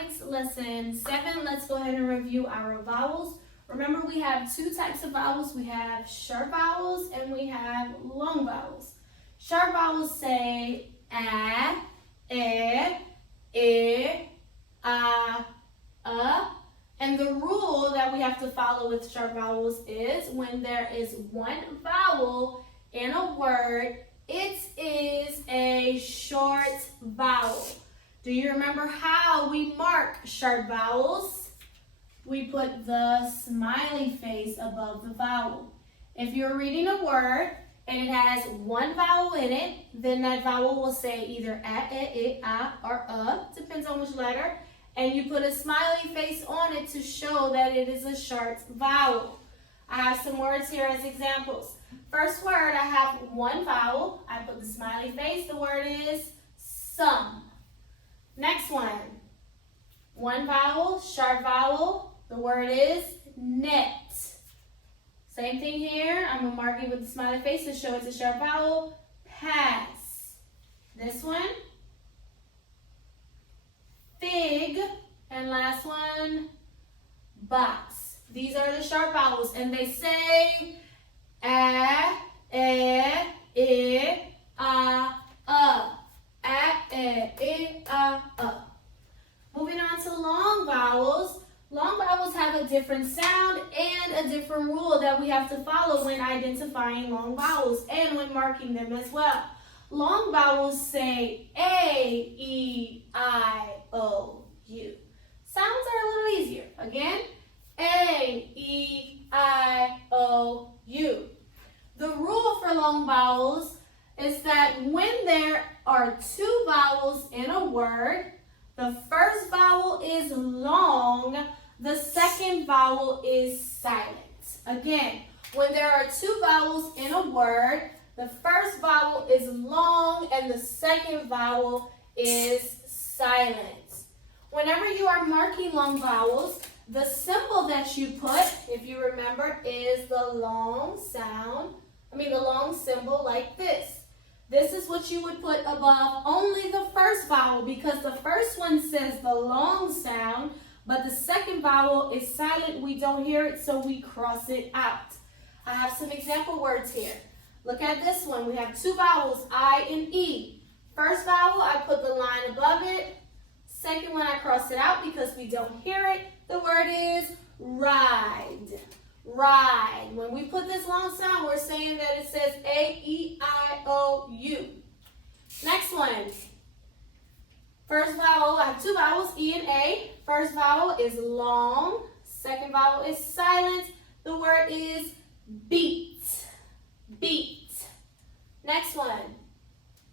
Phonics Lesson 7. Let's go ahead and review our vowels. Remember, we have two types of vowels. We have sharp vowels and we have long vowels. Sharp vowels say a, e, I, and the rule that we have to follow with sharp vowels is when there is one vowel in a word, it is a short vowel. Do you remember how we mark sharp vowels? We put the smiley face above the vowel. If you're reading a word and it has one vowel in it, then that vowel will say either a, e, I, or depends on which letter, and you put a smiley face on it to show that it is a short vowel. I have some words here as examples. First word, I have one vowel. I put the smiley face. The word is some. Next one vowel, sharp vowel. The word is net. Same thing here. I'm going to mark it with the smiley face to show it's a sharp vowel. Pass. This one, fig. And last one, box. These are the sharp vowels, and they say a, e, I, Moving on to long vowels. Long vowels have a different sound and a different rule that we have to follow when identifying long vowels and when marking them as well. Long vowels say A, E, I, O, U. Sounds are a little easier. Again, A, E, I, O, U. The rule for long vowels is that when there are two vowels in a word, the first vowel is long, the second vowel is silent. Again, when there are two vowels in a word, the first vowel is long and the second vowel is silent. Whenever you are marking long vowels, the symbol that you put, if you remember, is the long symbol like this. This is what you would put above only the first vowel because the first one says the long sound, but the second vowel is silent. We don't hear it, so we cross it out. I have some example words here. Look at this one. We have two vowels, I and E. First vowel, I put the line above it. Second one, I cross it out because we don't hear it. The word is ride. Ride. When we put this long sound, we're saying that it says A-E-I-O-U. Next one. First vowel, I have two vowels, E and A. First vowel is long. Second vowel is silent. The word is beat. Beat. Next one.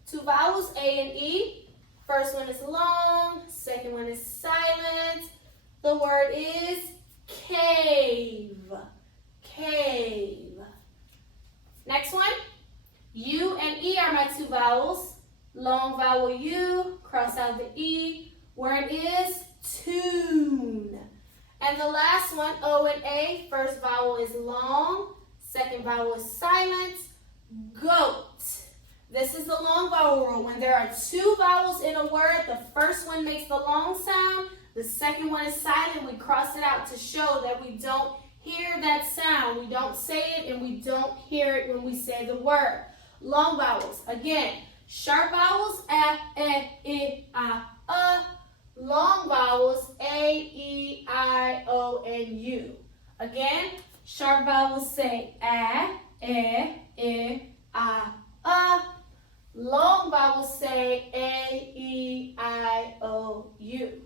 Two vowels, A and E. First one is long. Second one is silent. The word is cave. Cave. Next one. U and E are my two vowels. Long vowel U, cross out the E. Word is tune. And the last one, O and A, first vowel is long, second vowel is silent. Goat. This is the long vowel rule. When there are two vowels in a word, the first one makes the long sound, the second one is silent. We cross it out to show that we don't hear that sound. We don't say it and we don't hear it when we say the word. Long vowels. Again, sharp vowels, a, e, I, long vowels, a, e, I, o, and u. Again, sharp vowels say a, e, I, long vowels say a, e, I, o, u.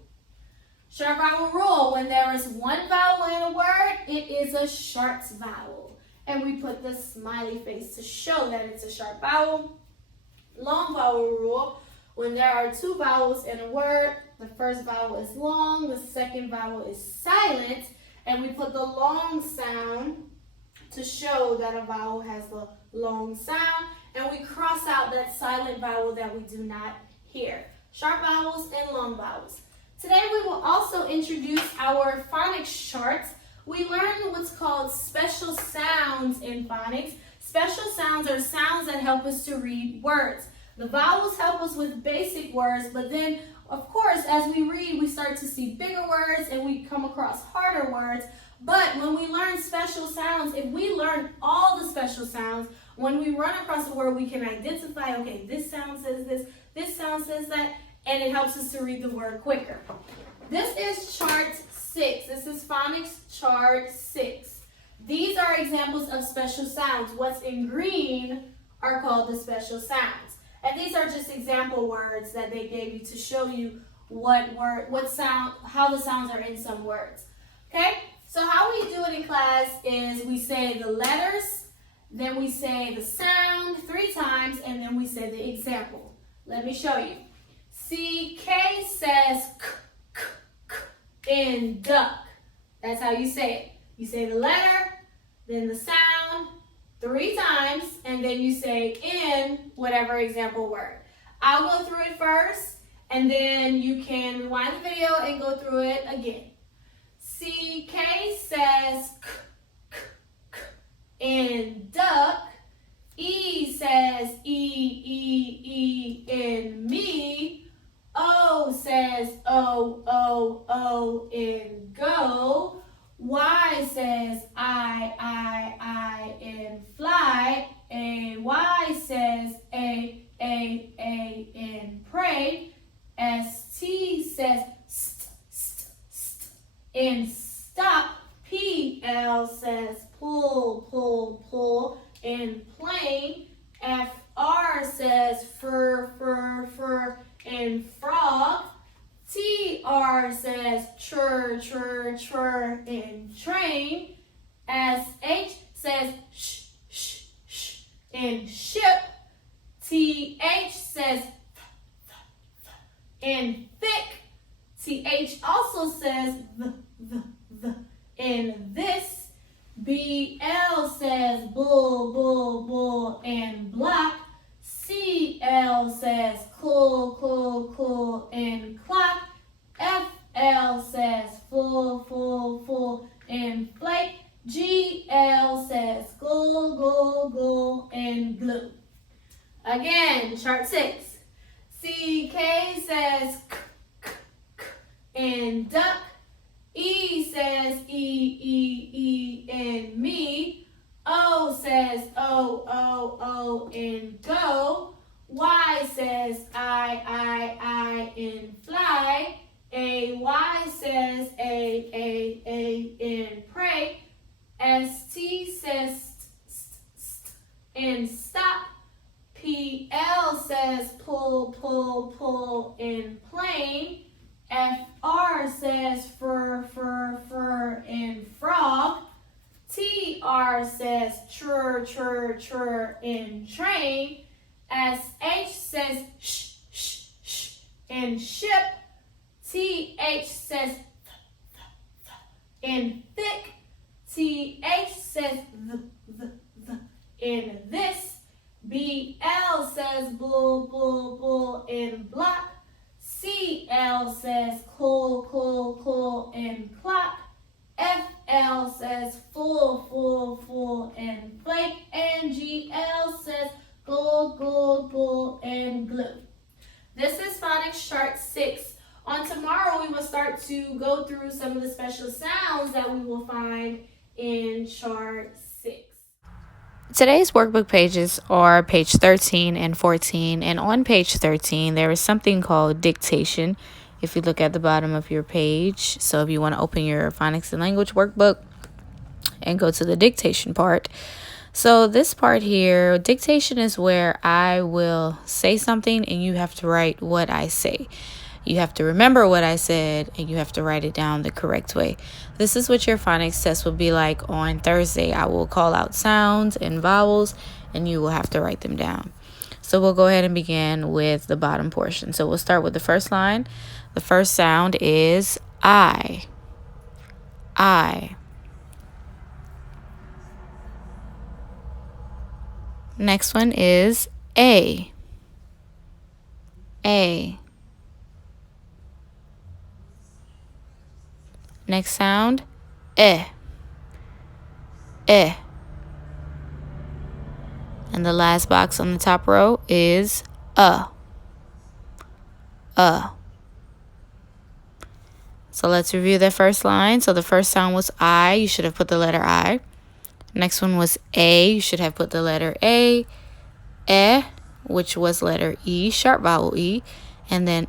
Short vowel rule, when there is one vowel in a word, it is a short vowel. And we put the smiley face to show that it's a short vowel. Long vowel rule, when there are two vowels in a word, the first vowel is long, the second vowel is silent, and we put the long sound to show that a vowel has the long sound, and we cross out that silent vowel that we do not hear. Short vowels and long vowels. Today we will also introduce our phonics charts. We learned what's called special sounds in phonics. Special sounds are sounds that help us to read words. The vowels help us with basic words, but then Of course, as we read, we start to see bigger words and we come across harder words. But when we learn special sounds, if we learn all the special sounds, when we run across a word, we can identify, okay, this sound says this sound says that, and it helps us to read the word quicker. This is chart 6. This is phonics chart 6. These are examples of special sounds. What's in green are called the special sounds. And these are just example words that they gave you to show you how the sounds are in some words. Okay? So how we do it in class is we say the letters, then we say the sound 3 times, and then we say the example. Let me show you. CK says k, k, k in duck. That's how you say it. You say the letter, then the sound 3 times, and then you say in whatever example word. I'll go through it first, and then you can rewind the video and go through it again. CK says k, k, k in duck. E says e in me. O says o in go. Y says I in fly. Y says a in pray. ST says st in stop. PL says pull in plane. FR says fur in frog. TR says chur in train. SH says sh in ship. TH says in thick. TH also says the in this. BL says bull in block. CL says cool in clock. FL says full in flake. GL says go in glue. Again, chart 6. CK says k, k, k in duck. E says e in me. O says o in go. Y says I in fly. Y says a in pray. ST says st in stop. PL says pull in plane. FR says fur in frog. TR says chur in train. SH says sh in ship. TH says in thick. TH says the in this. BL says bull in block. CL says cool in clock. FL says full in flake. And GL says gold in glue. This is phonics chart 6. On tomorrow, we will start to go through some of the special sounds that we will find in chart 6. Today's workbook pages are page 13 and 14, and on page 13 there is something called dictation if you look at the bottom of your page. So if you want to open your phonics and language workbook and go to the dictation part. So this part here, dictation, is where I will say something and you have to write what I say. You have to remember what I said and you have to write it down the correct way. This is what your phonics test will be like on Thursday. I will call out sounds and vowels and you will have to write them down. So we'll go ahead and begin with the bottom portion. So we'll start with the first line. The first sound is I. Next one is A. Next sound, eh. And the last box on the top row is So let's review the first line. So the first sound was I. You should have put the letter I. Next one was A. You should have put the letter A. Which was letter E, sharp vowel E. And then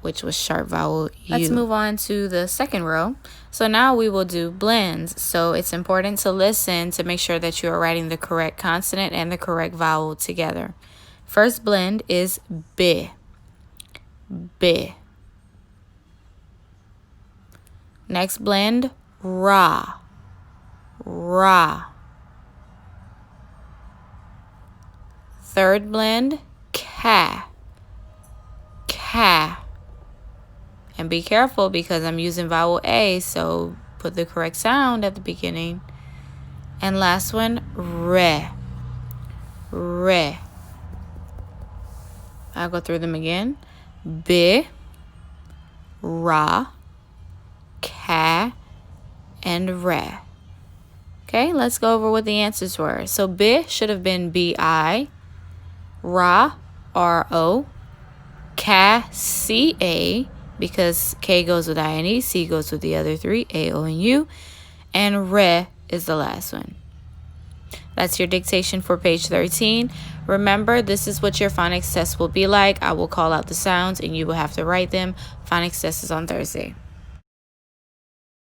which was sharp vowel U. Let's move on to the second row. So now we will do blends. So it's important to listen to make sure that you are writing the correct consonant and the correct vowel together. First blend is B. B. Next blend, ra. Ra. Third blend, ka. Ka. And be careful because I'm using vowel A, so put the correct sound at the beginning. And last one, re. Re. I'll go through them again. B, ra, ka, and re. Okay, let's go over what the answers were. So B should have been B-I, ra, R-O, ka, C-A, because K goes with I-N-E, C goes with the other three, A, O, and U, and re is the last one. That's your dictation for page 13. Remember, this is what your phonics test will be like. I will call out the sounds and you will have to write them. Phonics test is on Thursday.